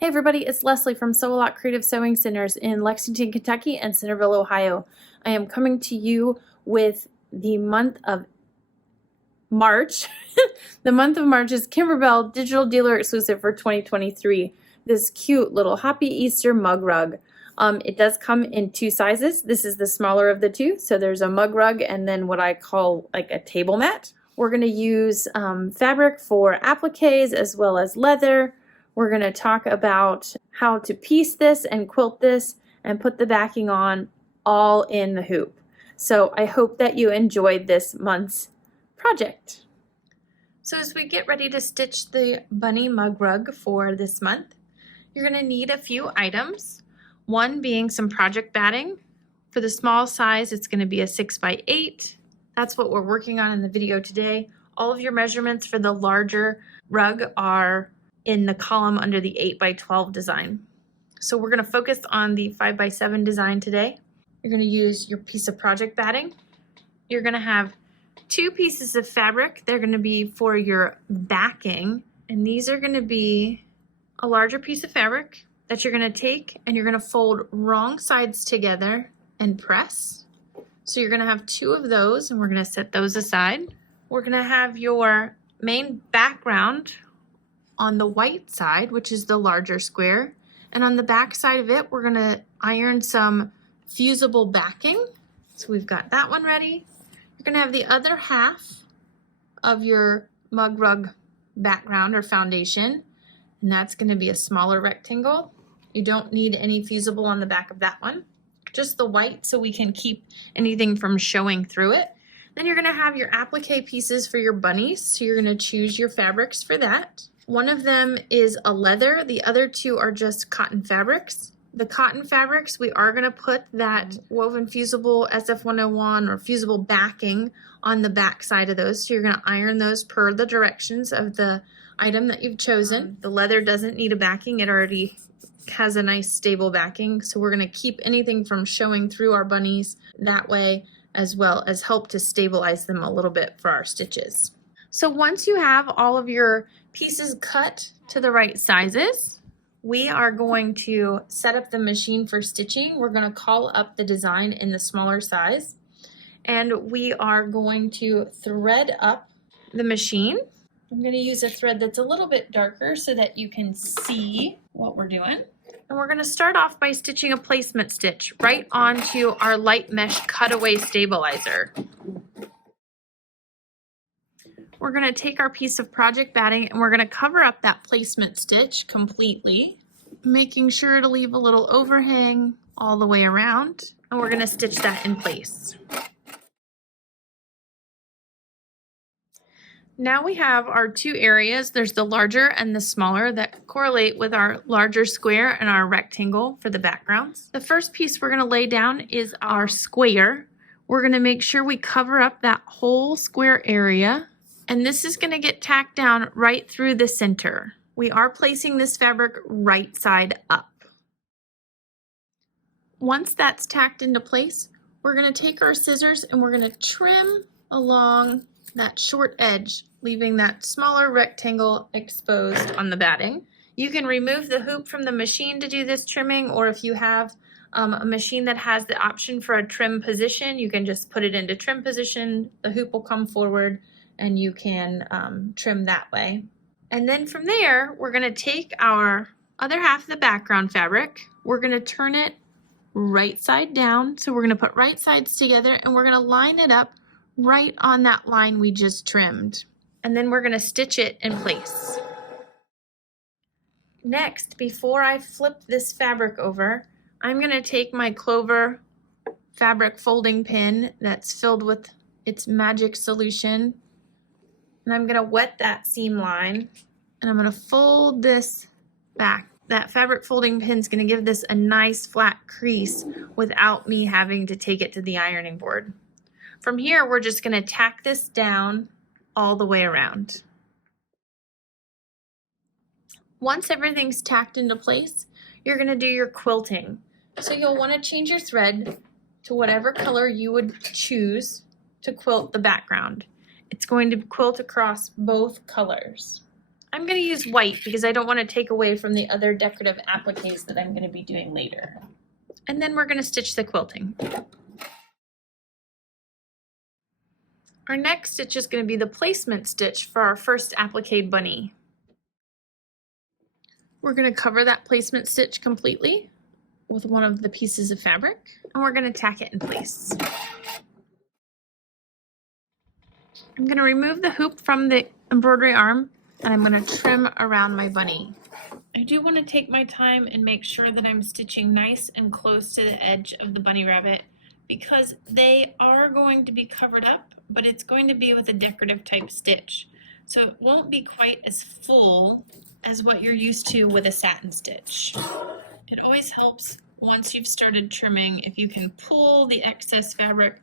Hey everybody, it's Leslie from Sew A Lot Creative Sewing Centers in Lexington, Kentucky and Centerville, Ohio. I am coming to you with the month of March. The month of March is Kimberbell Digital Dealer Exclusive for 2023. This cute little Happy Easter mug rug. It does come in two sizes. This is the smaller of the two, so there's a mug rug and then what I call like a table mat. We're going to use fabric for appliques as well as leather. We're going to talk about how to piece this and quilt this and put the backing on all in the hoop. So I hope that you enjoyed this month's project. So as we get ready to stitch the bunny mug rug for this month, you're going to need a few items. One being some project batting. For the small size, it's going to be a 6x8. That's what we're working on in the video today. All of your measurements for the larger rug are in the column under the 8x12 design. So we're going to focus on the 5x7 design today. You're going to use your piece of project batting. You're going to have two pieces of fabric. They're going to be for your backing, and these are going to be a larger piece of fabric that you're going to take and you're going to fold wrong sides together and press. So you're going to have two of those, and we're going to set those aside. We're going to have your main background on the white side, which is the larger square, and on the back side of it, we're going to iron some fusible backing. So we've got that one ready. You're going to have the other half of your mug rug background or foundation, and that's going to be a smaller rectangle. You don't need any fusible on the back of that one, just the white so we can keep anything from showing through it. Then you're going to have your applique pieces for your bunnies, so you're going to choose your fabrics for that. One of them is a leather, the other two are just cotton fabrics. The cotton fabrics, we are going to put that woven fusible SF101 or fusible backing on the back side of those. So you're going to iron those per the directions of the item that you've chosen. The leather doesn't need a backing, it already has a nice stable backing. So we're going to keep anything from showing through our bunnies that way, as well as help to stabilize them a little bit for our stitches. So once you have all of your pieces cut to the right sizes, we are going to set up the machine for stitching. We're going to call up the design in the smaller size, and we are going to thread up the machine. I'm going to use a thread that's a little bit darker so that you can see what we're doing. And we're going to start off by stitching a placement stitch right onto our light mesh cutaway stabilizer. We're going to take our piece of project batting and we're going to cover up that placement stitch completely, making sure to leave a little overhang all the way around, and we're going to stitch that in place. Now we have our two areas. There's the larger and the smaller that correlate with our larger square and our rectangle for the backgrounds. The first piece we're going to lay down is our square. We're going to make sure we cover up that whole square area, and this is going to get tacked down right through the center. We are placing this fabric right side up. Once that's tacked into place, we're going to take our scissors and we're going to trim along that short edge, leaving that smaller rectangle exposed on the batting. You can remove the hoop from the machine to do this trimming, or if you have a machine that has the option for a trim position, you can just put it into trim position. The hoop will come forward and you can trim that way. And then from there, we're going to take our other half of the background fabric. We're going to turn it right side down. So we're going to put right sides together and we're going to line it up right on that line we just trimmed. And then we're going to stitch it in place. Next, before I flip this fabric over, I'm going to take my Clover fabric folding pin that's filled with its magic solution, and I'm going to wet that seam line, and I'm going to fold this back. That fabric folding pin is going to give this a nice flat crease without me having to take it to the ironing board. From here, we're just going to tack this down all the way around. Once everything's tacked into place, you're going to do your quilting. So you'll want to change your thread to whatever color you would choose to quilt the background. It's going to quilt across both colors. I'm going to use white because I don't want to take away from the other decorative appliques that I'm going to be doing later. And then we're going to stitch the quilting. Our next stitch is going to be the placement stitch for our first applique bunny. We're going to cover that placement stitch completely with one of the pieces of fabric, and we're going to tack it in place. I'm going to remove the hoop from the embroidery arm, and I'm going to trim around my bunny. I do want to take my time and make sure that I'm stitching nice and close to the edge of the bunny rabbit because they are going to be covered up, but it's going to be with a decorative type stitch. So it won't be quite as full as what you're used to with a satin stitch. It always helps once you've started trimming if you can pull the excess fabric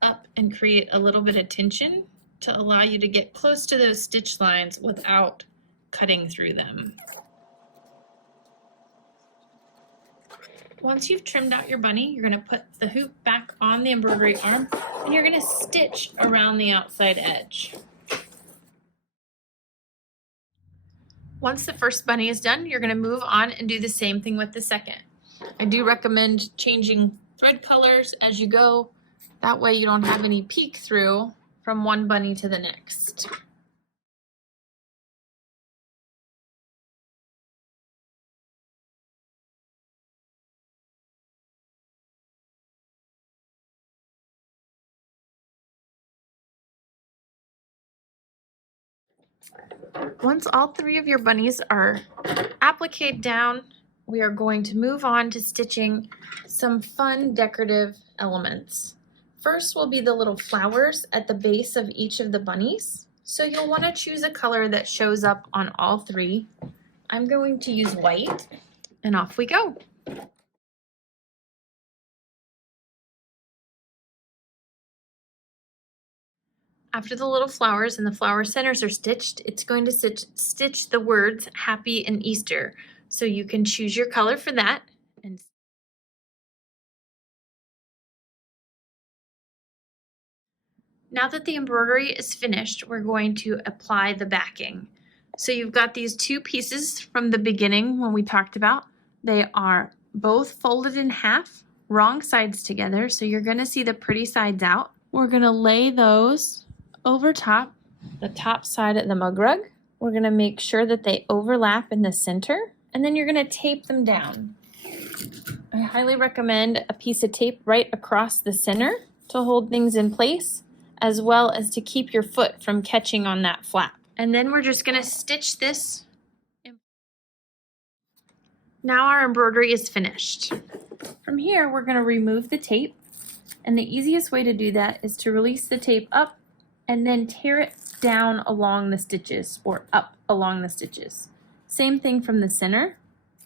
up and create a little bit of tension to allow you to get close to those stitch lines without cutting through them. Once you've trimmed out your bunny, you're going to put the hoop back on the embroidery arm and you're going to stitch around the outside edge. Once the first bunny is done, you're going to move on and do the same thing with the second. I do recommend changing thread colors as you go. That way you don't have any peek through from one bunny to the next. Once all three of your bunnies are appliqued down, we are going to move on to stitching some fun decorative elements. First will be the little flowers at the base of each of the bunnies. So you'll want to choose a color that shows up on all three. I'm going to use white, and off we go. After the little flowers and the flower centers are stitched, it's going to stitch the words Happy and Easter. So you can choose your color for that. And now that the embroidery is finished, we're going to apply the backing. So you've got these two pieces from the beginning when we talked about. They are both folded in half, wrong sides together, so you're going to see the pretty sides out. We're going to lay those over top, the top side of the mug rug. We're going to make sure that they overlap in the center, and then you're going to tape them down. I highly recommend a piece of tape right across the center to hold things in place, as well as to keep your foot from catching on that flap. And then we're just going to stitch this. Now our embroidery is finished. From here, we're going to remove the tape, and the easiest way to do that is to release the tape up and then tear it down along the stitches or up along the stitches. Same thing from the center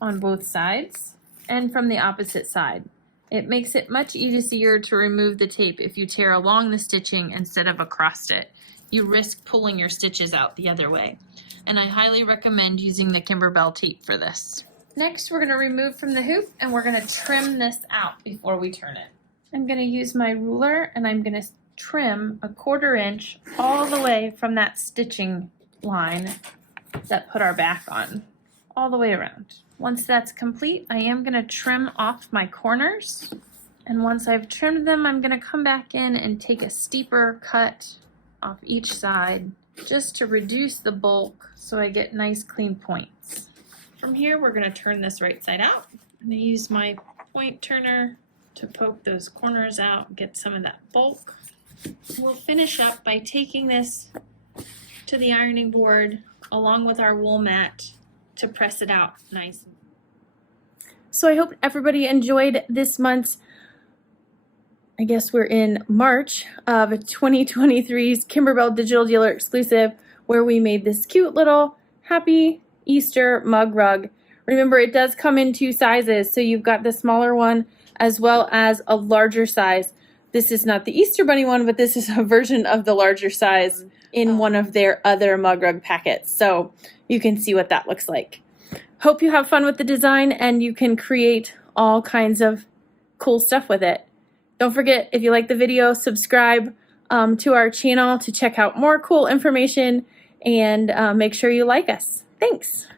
on both sides and from the opposite side. It makes it much easier to remove the tape if you tear along the stitching instead of across it. You risk pulling your stitches out the other way. And I highly recommend using the Kimberbell tape for this. Next, we're going to remove from the hoop and we're going to trim this out before we turn it. I'm going to use my ruler and I'm going to trim 1/4 inch all the way from that stitching line that put our back on, all the way around. Once that's complete, I am going to trim off my corners, and once I've trimmed them, I'm going to come back in and take a steeper cut off each side just to reduce the bulk so I get nice clean points. From here, we're going to turn this right side out. I'm going to use my point turner to poke those corners out, get some of that bulk. We'll finish up by taking this to the ironing board along with our wool mat to press it out nice. So I hope everybody enjoyed this month's, I guess we're in March of 2023's Kimberbell Digital Dealer exclusive, where we made this cute little Happy Easter mug rug. Remember, it does come in 2 sizes, so you've got the smaller one as well as a larger size. This is not the Easter Bunny one, but this is a version of the larger size in one of their other mug rug packets. So you can see what that looks like. Hope you have fun with the design and you can create all kinds of cool stuff with it. Don't forget, if you like the video, subscribe to our channel to check out more cool information and make sure you like us. Thanks.